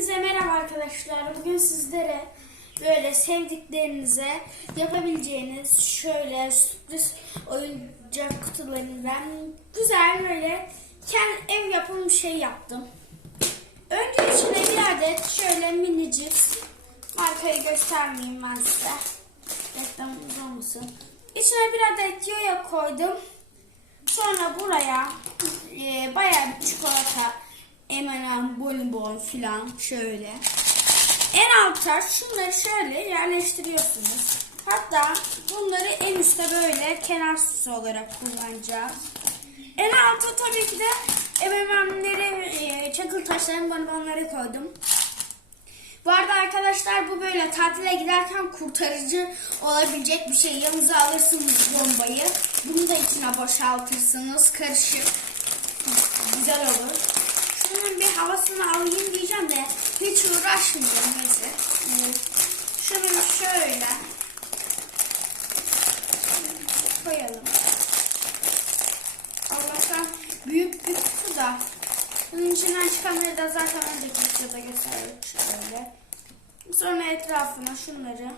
Hepinize merhaba arkadaşlar. Bugün sizlere böyle sevdiklerinize yapabileceğiniz şöyle sürpriz oyuncak kutularından güzel böyle kendi ev yapımı şey yaptım. Önce içine bir adet şöyle minicik markayı göstermeyeyim ben size. Reklamımız olmasın. İçine bir adet yoya koydum. Sonra buraya e, bayağı bir çikolata, M&M, bonibon filan şöyle. En alta şunları şöyle yerleştiriyorsunuz. Hatta bunları en üstte böyle kenar süsü olarak kullanacağız. En alta tabii ki de M&M'leri, e, çakıl taşların bonibonları koydum. Bu arada arkadaşlar bu böyle tatile giderken kurtarıcı olabilecek bir şey. Yanınıza alırsınız bombayı. Bunu da içine boşaltırsınız. Karışık. Güzel olur. Havasını alayım diyeceğim de hiç uğraşmıyorum neyse. Şunu şöyle koyalım. Allah'tan büyük bir kutu da bunun içinden çıkanları da zaten önceki videoda gösterdik şöyle. Sonra etrafına şunları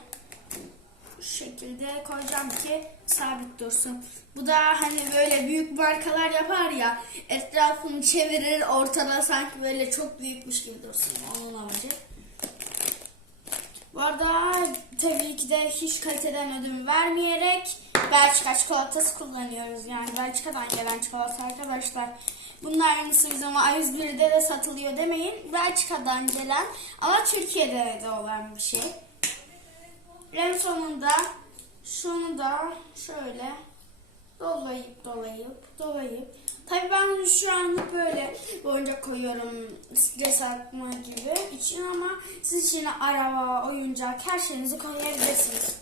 şekilde koyacağım ki sabit dursun. Bu da hani böyle büyük markalar yapar ya etrafını çevirir ortada sanki böyle çok büyükmüş gibi dursun. Onun amacı. Bu arada tabii ki de hiç kaliteden ödün vermeyerek Belçika çikolatası kullanıyoruz. Yani Belçika'dan gelen çikolata arkadaşlar. Bunun aynısı bizim A101'de de satılıyor demeyin. Belçika'dan gelen ama Türkiye'de de olan bir şey. En sonunda şunu da şöyle dolayıp dolayıp dolayıp Tabii ben şu anlık böyle boncuk koyuyorum stres atma gibi için ama siz içine araba, oyuncak her şeyinizi koyabilirsiniz.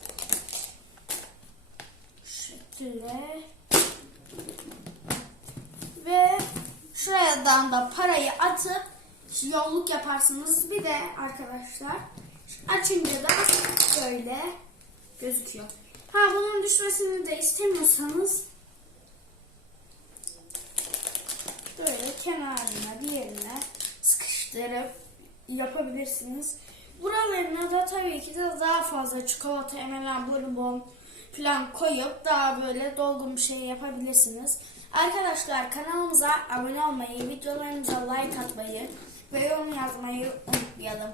Şu şekilde. Ve şuradan da parayı atıp yolluk yaparsınız. Bir de arkadaşlar açınca da böyle gözüküyor. Ha bunun düşmesini de istemiyorsanız böyle kenarına diğerine sıkıştırıp yapabilirsiniz. Buralarına da tabii ki de daha fazla çikolata, M&M, bonbon falan koyup daha böyle dolgun bir şey yapabilirsiniz. Arkadaşlar kanalımıza abone olmayı, videolarımıza like atmayı ve yorum yazmayı unutmayalım.